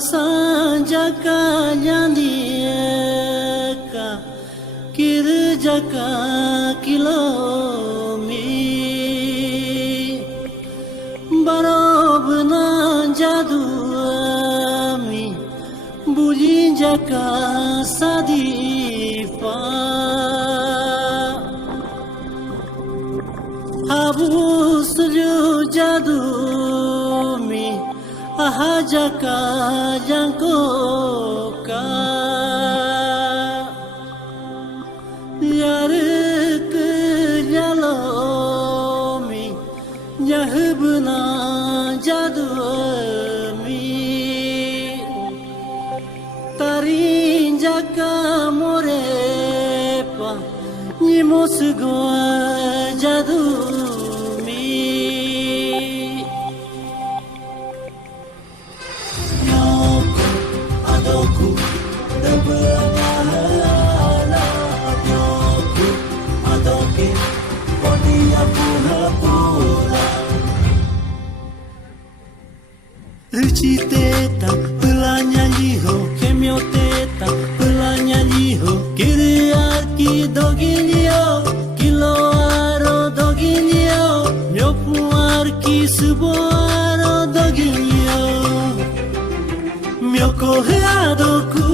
Sanjaka Yandieka Kirjaka Kilomi Barobna Jaduami Bujinjaka Sadipa Abu Suju Jadumi Ahajaka Jankoka Yarik Yalomi Yahibna Jadumi Tarinjaka Morepa Nimosugwa Jadumi Uchiteta, pelanya liho, kemioteta, pelanya liho, kiriaki dogilio, kiloaro dogilio, miopuarki suboaro dogilio, miokoheadoku,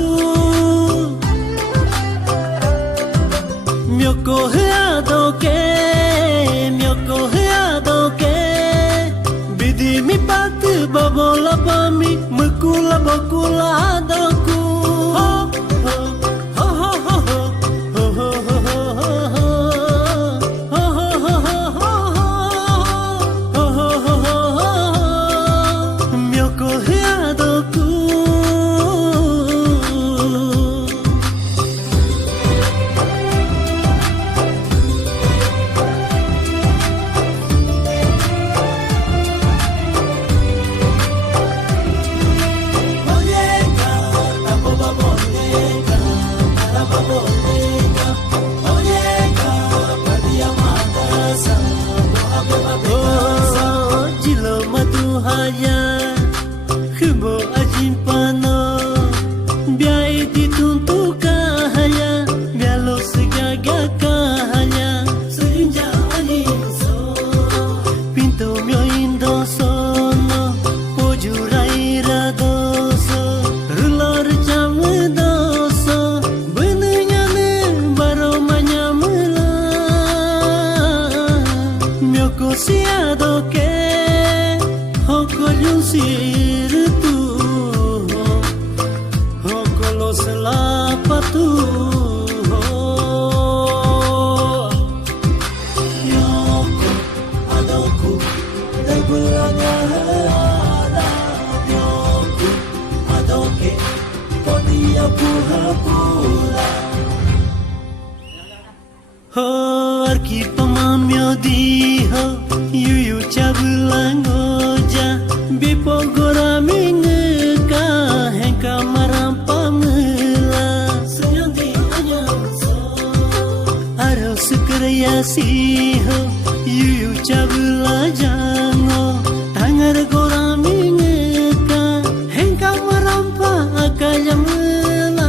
miokoheadoke, miokoheadoke, bidi mi patu babola pami mekula bakula adaku mioko headoku Khimbo ajimpano biai dituntuk kahaya bialo segaga kahaya seinja aninso pintu mio indosono pojurai radoso relor jam doso benenya ne baromanya mula mioko siadoke hoko yusir tu hoko lo selapatu yoko adoku deburanya yoko adoke podia pura ho arki pamamyo diho yuyu chabulango Bipogora mingka hengka marampa mela Senyandi anyanso Aro sukraya siho Yuyu chabula jango Tangar gora mingka hengka marampa akaya mela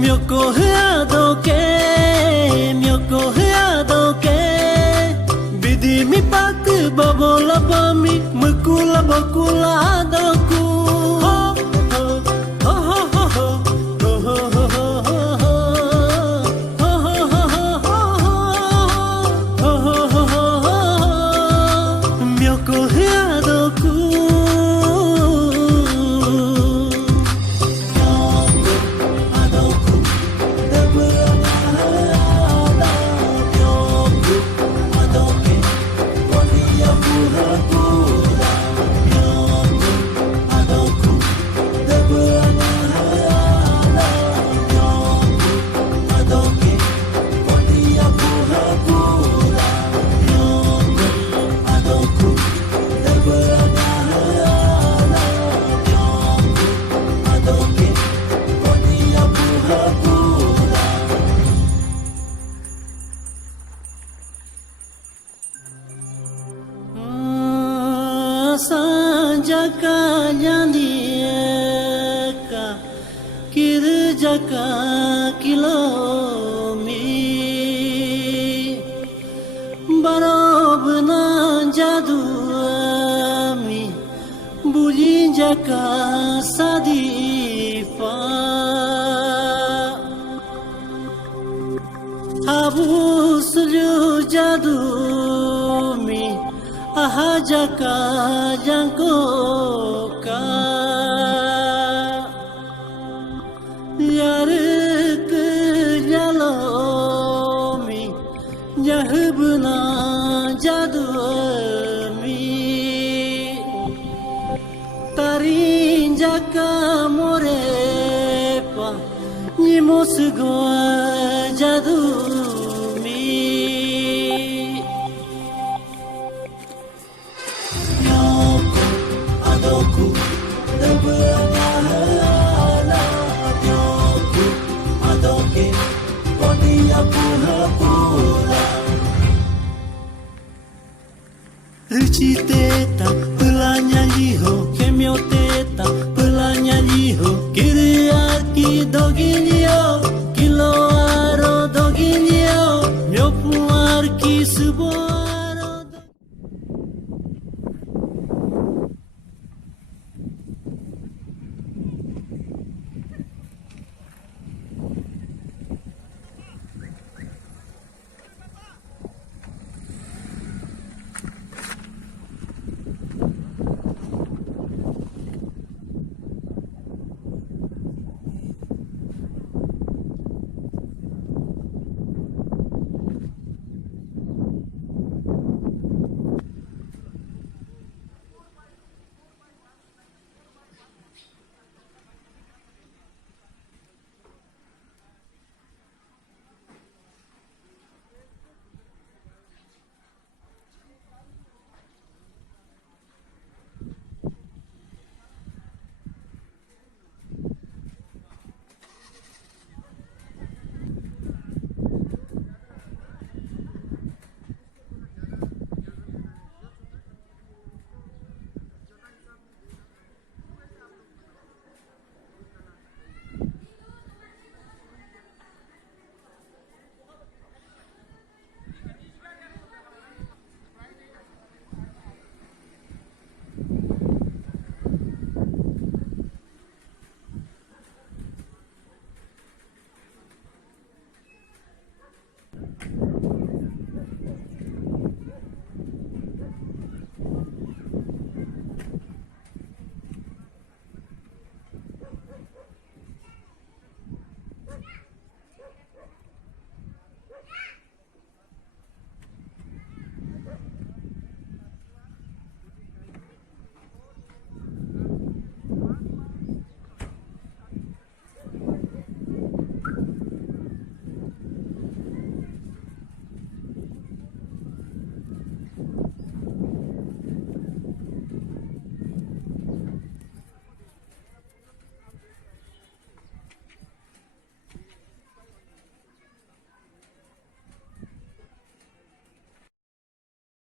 Myoko headoke Myoko headoke Bidi mi patu babola pami mekula bakula adaku mioko headoku jaka nyandika kir jaka kilomi barob na jadu ami buji jaka sadipa abu sulju jadu mi aha jaka jangko ka yar ke jalomi jahbna jadu mi tarin jaka more pa nimos go jadu mi nyoko adoku debanya hala nyoko adoke podia pura pura ruchite ta ulanya liho kemyote